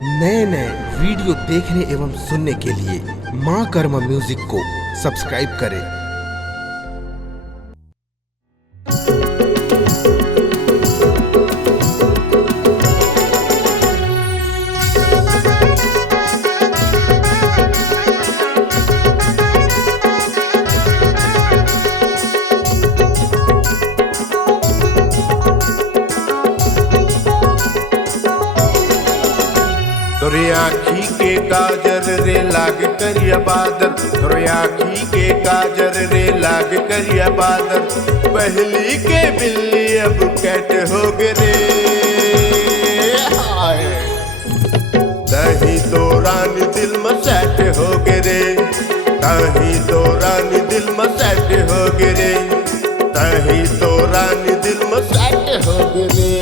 नए नए वीडियो देखने एवं सुनने के लिए माँ कर्मा म्यूजिक को सब्सक्राइब करें। तोरे आँखी के काजर रे लाग करिया बादर, तोरे आँखी के काजर रे लाग करिया बादर। पहली के बिल्ली अब कैट हो गे रे। तही तो रानी दिल में सेट हो गे रे, तही तो रानी दिल में सेट हो गे रे, तही तो रानी दिल में सेट हो गे रे।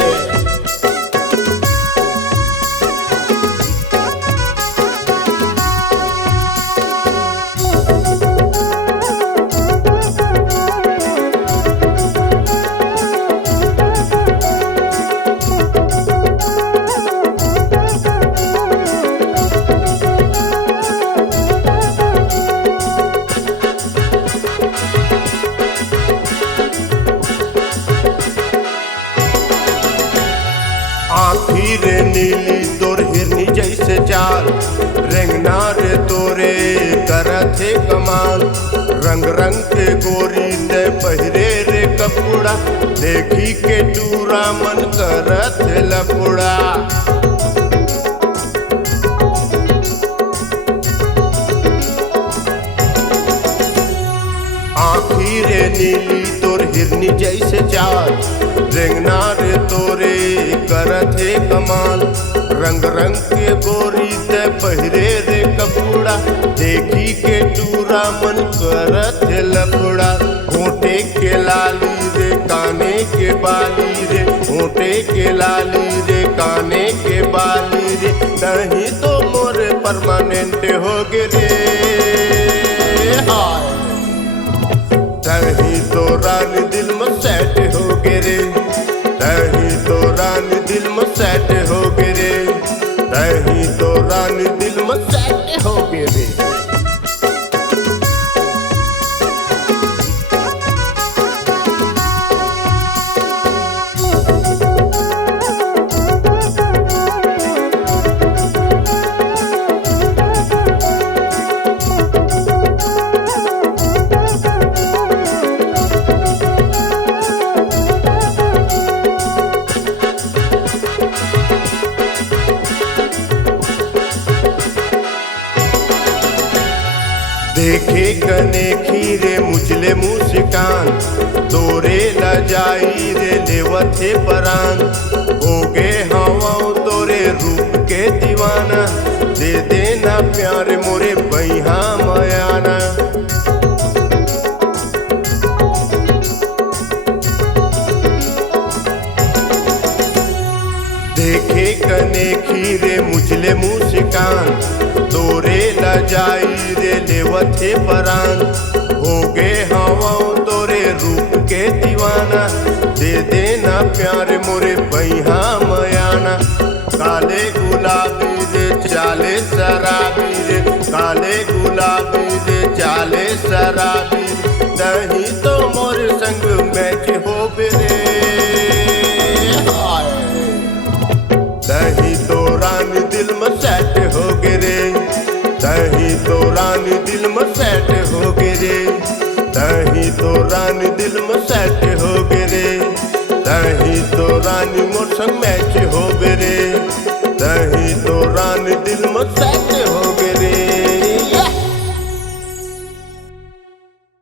आँखी रे नीली तोर हिरनी जैसे चाल, रेंगना रे तोरे करत है कमाल। रंग रंग के गोरी ते पहिरे रे कपड़ा, देखी के टूरा मन करत है लपुड़ा। आँखी रे नीली तोर हिरनी जैसे चाल, रेंगना रे तोरे करत है कमाल। रंग रंग के गोरी ते पहिरे रे कपड़ा, देखी के टूरा मन करत है लपड़ा। होंठे के लाली रे काने के बाली रे, होंठे के लाली रे काने के बाली रे। नहीं तो मोरे परमानेंट हो गे रे। तही तो रानी दिल में सेट हो गे रे, तही तो रानी दिल में सेट हो गे रे, तही तो रानी दिल में सेट हो गे रे। देखे कने खीरे मुझले मुस्कान, तोरे ल जाई रे लेवत है परान। हो गे हवा तोरे रूप के दीवाना, दे देना प्यार मोरे बैहा मयाना। देखे कने खीरे मुझले मुस्कान, तोरे ल जाई रे लेवत है परान। हो गे हवा तोरे रूप के दीवाना, दे देना प्यार मोरे बैहा मयाना। काले गुलाबी रे चाले शराबी रे, काले गुलाबी रे चाले शराबी। नहीं तो मोरे संग मैच हो रे। तही तो रानी दिल में सेट हो गे रे, तही तो रानी दिल में सेट हो गे रे, तही तो रानी दिल में सेट हो गे रे, तही तो रानी मोर संग मैच हो गे रे, तही तो रानी दिल में सेट